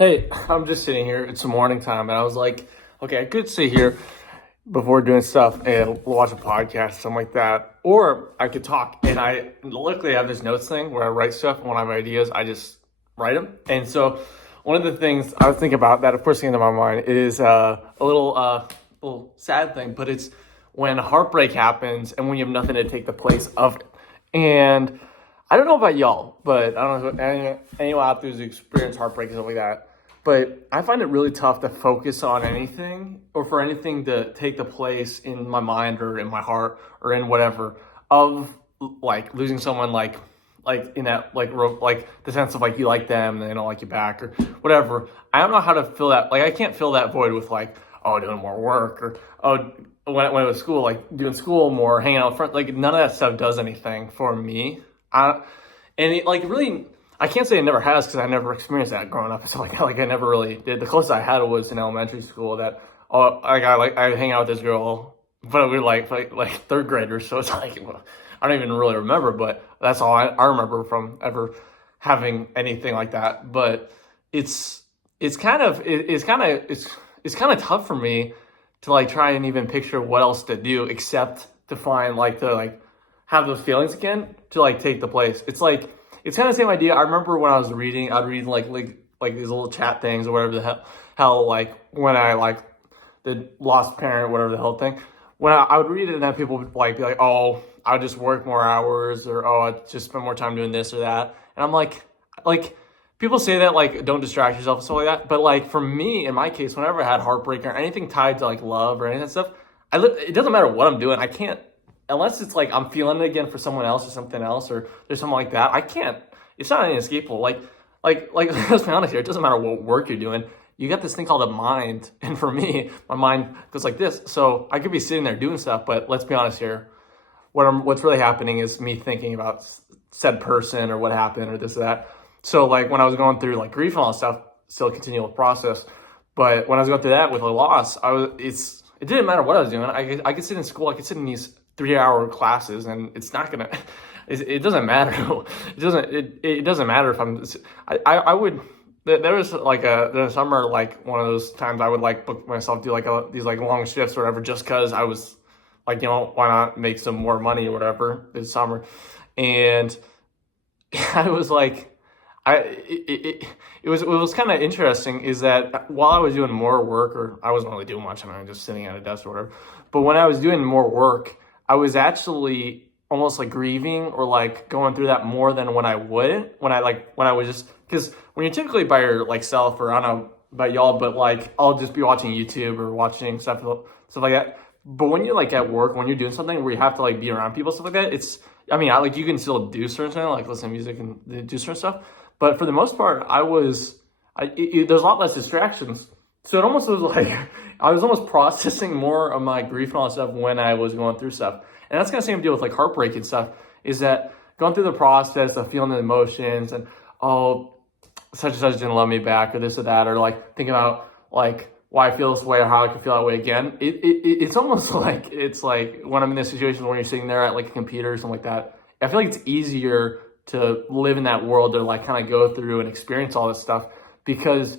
Hey, I'm just sitting here. It's morning time, and I was like, okay, I could sit here before doing stuff and watch a podcast, something like that, or I could talk. And I luckily have this notes thing where I write stuff. And when I have ideas, I just write them. And so, one of the things I was thinking about that, of course, came into my mind is little sad thing, but it's when heartbreak happens and when you have nothing to take the place of it. And I don't know about y'all, but I don't know if anyone out there who's experienced heartbreak and stuff like that. But I find it really tough to focus on anything or for anything to take the place in my mind or in my heart or in whatever of like losing someone like in that like the sense of like you like them and they don't like you back or whatever. I don't know how to fill that. Like I can't fill that void with like, oh, doing more work or when I was school, like doing school more, hanging out with friends. Like none of that stuff does anything for me. Really, I can't say it never has because I never experienced that growing up. It's like I never really did. The closest I had was in elementary school that I hang out with this girl, but we were like third graders, so it's like I don't even really remember, but that's all I remember from ever having anything like that. But it's kind of tough for me to like try and even picture what else to do except to find have those feelings again to like take the place. It's kind of the same idea. I remember when I was reading, I'd read like these little chat things or whatever the hell like when I like the lost parent, whatever the hell thing. When I would read it and then people would like be like, oh, I would just work more hours or oh, I'd just spend more time doing this or that. And I'm like people say that like don't distract yourself and stuff like that. But like for me, in my case, whenever I had heartbreak or anything tied to like love or any of that stuff, it doesn't matter what I'm doing. I can't, unless it's like I'm feeling it again for someone else or something else or there's something like that, I can't. It's not inescapable. Like let's be honest here. It doesn't matter what work you're doing. You got this thing called a mind, and for me, my mind goes like this. So I could be sitting there doing stuff, but let's be honest here. What's really happening is me thinking about said person or what happened or this or that. So like when I was going through like grief and all that stuff, still a continual process. But when I was going through that with a loss, it didn't matter what I was doing. I could sit in school. I could sit in these 3-hour classes and it's not gonna it doesn't matter. It doesn't matter if I would there was like the summer, like one of those times I would like book myself do like these like long shifts or whatever just because I was like, why not make some more money or whatever this summer. And I was like it was kind of interesting is that while I was doing more work, or I wasn't really doing much, I mean, just sitting at a desk or whatever, but when I was doing more work, I was actually almost like grieving or like going through that more than when I wouldn't, when I was just, because when you're typically by your like self, or I don't know about y'all, but like I'll just be watching YouTube or watching stuff like that. But when you're like at work, when you're doing something where you have to like be around people, stuff like that, you can still do certain stuff, like listen to music and do certain stuff. But for the most part, there's a lot less distractions. So it almost was like I was almost processing more of my grief and all that stuff when I was going through stuff. And that's kind of the same deal with like heartbreak and stuff, is that going through the process of feeling the emotions and, oh, such and such didn't love me back or this or that, or like thinking about like why I feel this way or how I can feel that way again. It's almost like it's like when I'm in this situation where you're sitting there at like a computer or something like that, I feel like it's easier to live in that world or like kind of go through and experience all this stuff because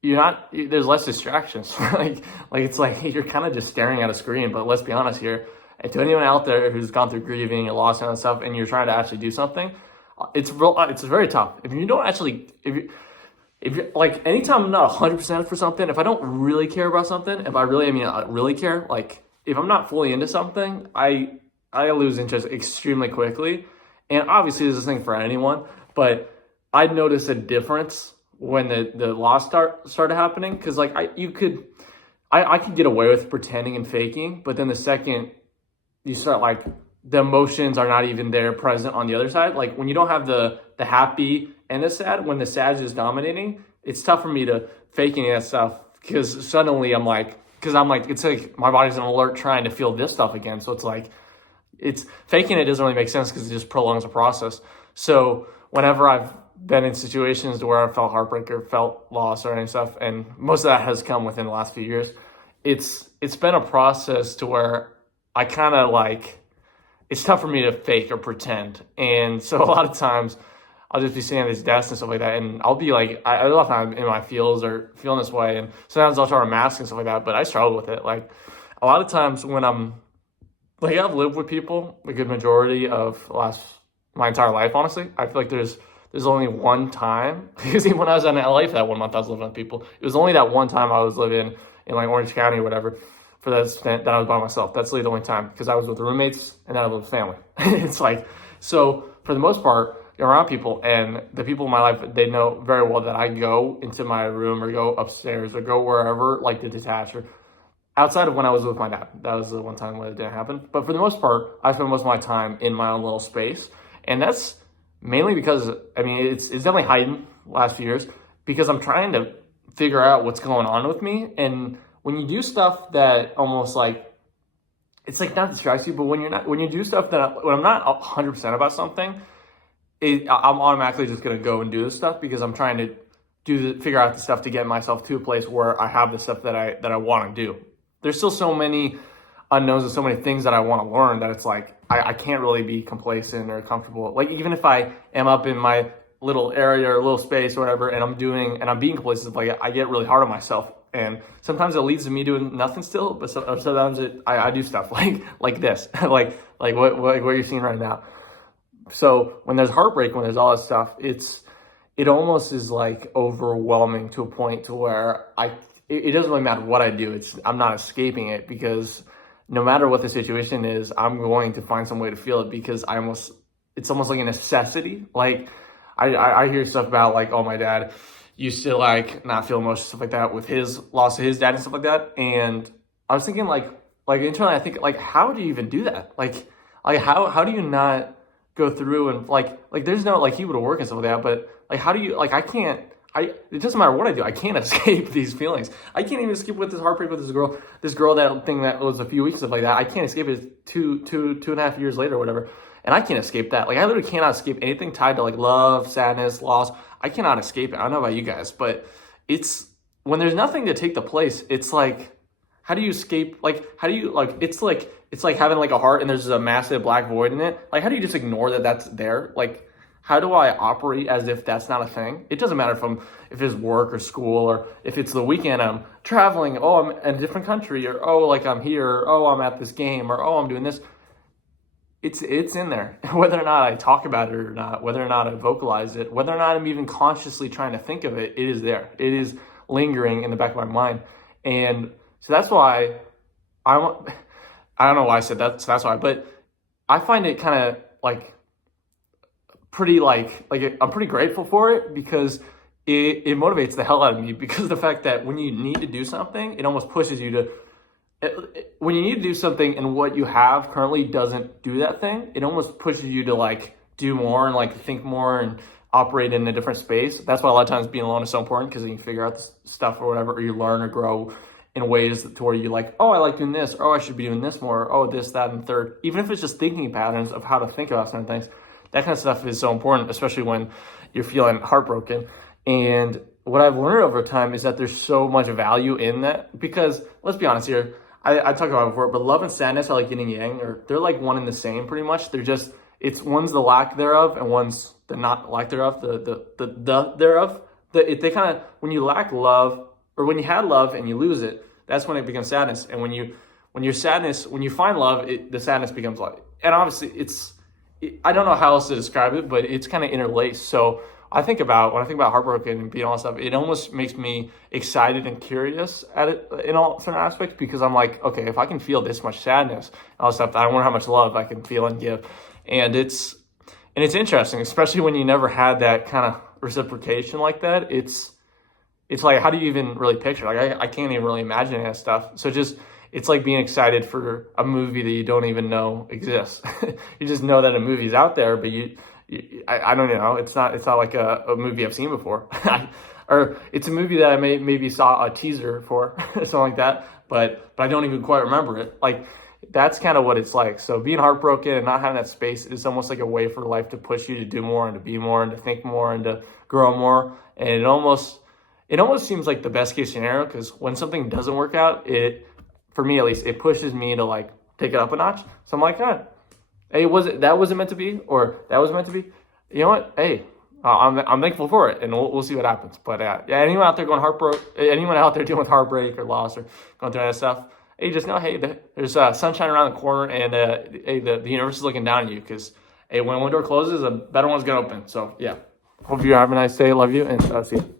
there's less distractions. like it's like you're kind of just staring at a screen. But let's be honest here, and to anyone out there who's gone through grieving and loss and stuff, and you're trying to actually do something, it's very tough. If you don't actually, if you like, anytime I'm not 100% for something, if I don't really care about something, I really care, like if I'm not fully into something, I lose interest extremely quickly. And obviously there's this thing for anyone, but I noticed a difference when the loss started happening, because like I could get away with pretending and faking, but then the second you start, like the emotions are not even there present on the other side. Like when you don't have the happy and the sad, when the sad is just dominating, it's tough for me to fake any of that stuff, because suddenly it's like my body's on alert trying to feel this stuff again. So it's faking it doesn't really make sense because it just prolongs the process. So whenever I've been in situations where I felt heartbreak or felt loss or any stuff, and most of that has come within the last few years, it's been a process to where I kind of like, it's tough for me to fake or pretend. And so a lot of times I'll just be sitting at this desk and stuff like that, and I'll be like, I a lot of time in my feels or feeling this way, and sometimes I'll try to mask and stuff like that, but I struggle with it. Like a lot of times when I'm like, I've lived with people a good majority of my entire life, honestly. I feel like there's only one time, because even when I was in LA for that 1 month, I was living with people. It was only that one time I was living in like Orange County or whatever for that stint that I was by myself. That's literally the only time, because I was with roommates and then I was with family. It's like, so for the most part, you're around people, and the people in my life, they know very well that I go into my room or go upstairs or go wherever, like to detach, or outside of when I was with my dad. That was the one time when it didn't happen. But for the most part, I spend most of my time in my own little space. And that's mainly because, I mean, it's definitely heightened last few years, because I'm trying to figure out what's going on with me. And when you do stuff that almost like, it's like not distracts you, but when you do stuff that, when I'm not 100% about something, I'm automatically just going to go and do this stuff, because I'm trying to figure out the stuff to get myself to a place where I have the stuff that I want to do. There's still so many unknowns and so many things that I want to learn that it's like, I can't really be complacent or comfortable. Like even if I am up in my little area or little space or whatever, and I'm being complacent, like I get really hard on myself. And sometimes it leads to me doing nothing still, but sometimes I do stuff like this, like what you're seeing right now. So when there's heartbreak, when there's all this stuff, it almost is like overwhelming to a point to where it doesn't really matter what I do. I'm not escaping it, because no matter what the situation is, I'm going to find some way to feel it, because it's almost like a necessity. Like I hear stuff about like, oh, my dad used to like not feel emotions, stuff like that, with his loss of his dad and stuff like that. And I was thinking like internally, I think like, how do you even do that? Like how do you not go through and like there's no, like he would have worked and stuff like that, but like how do you, like it doesn't matter what I do, I can't escape these feelings. I can't even escape with this heartbreak with this girl, that thing that was a few weeks, stuff like that. I can't escape it two and a half years later or whatever. And I can't escape that. Like I literally cannot escape anything tied to like love, sadness, loss. I cannot escape it. I don't know about you guys, but it's when there's nothing to take the place, it's like, how do you escape? Like, how do you it's like having like a heart and there's a massive black void in it. Like, how do you just ignore that that's there? Like, how do I operate as if that's not a thing? It doesn't matter if it's work or school, or if it's the weekend, I'm traveling, oh, I'm in a different country, or oh, like I'm here, or oh, I'm at this game, or oh, I'm doing this. It's in there. Whether or not I talk about it or not, whether or not I vocalize it, whether or not I'm even consciously trying to think of it, it is there. It is lingering in the back of my mind. And so that's why I don't know why I said that, so that's why, but I find it kind of like pretty like I'm pretty grateful for it, because it motivates the hell out of me, because of the fact that when you need to do something, it almost pushes you to, when you need to do something and what you have currently doesn't do that thing, it almost pushes you to like do more and like think more and operate in a different space. That's why a lot of times being alone is so important, because you can figure out this stuff or whatever, or you learn or grow in ways to where you're like, oh, I like doing this, or oh, I should be doing this more, or, oh, this, that, and third. Even if it's just thinking patterns of how to think about certain things, that kind of stuff is so important, especially when you're feeling heartbroken. And what I've learned over time is that there's so much value in that, because let's be honest here, I talked about it before, but love and sadness are like yin and yang, or they're like one and the same pretty much. They're just, it's one's the lack thereof and one's the not lack thereof, the thereof. They kind of, when you lack love, or when you had love and you lose it, that's when it becomes sadness. And when you find love, the sadness becomes love. And obviously I don't know how else to describe it, but it's kind of interlaced. So when I think about heartbroken and being all that stuff, it almost makes me excited and curious at it in all certain aspects, because I'm like, okay, if I can feel this much sadness and all that stuff, I wonder how much love I can feel and give. And it's interesting, especially when you never had that kind of reciprocation like that. It's like, how do you even really picture? Like, I can't even really imagine that stuff. So it's like being excited for a movie that you don't even know exists. You just know that a movie's out there, but I don't know. It's not like a movie I've seen before. Or it's a movie that I maybe saw a teaser for, something like that, but I don't even quite remember it. Like, that's kind of what it's like. So being heartbroken and not having that space is almost like a way for life to push you to do more and to be more and to think more and to grow more. And it almost seems like the best case scenario, because when something doesn't work out, for me at least, it pushes me to like take it up a notch. So I'm like, hey, that wasn't meant to be, or that was meant to be. You know what? Hey, I'm thankful for it, and we'll see what happens. But yeah, anyone out there anyone out there dealing with heartbreak or loss or going through that stuff, hey, just know, hey, there's sunshine around the corner, and hey, the universe is looking down on you, because hey, when one door closes, a better one's gonna open. So yeah, hope you have a nice day. Love you, and see you.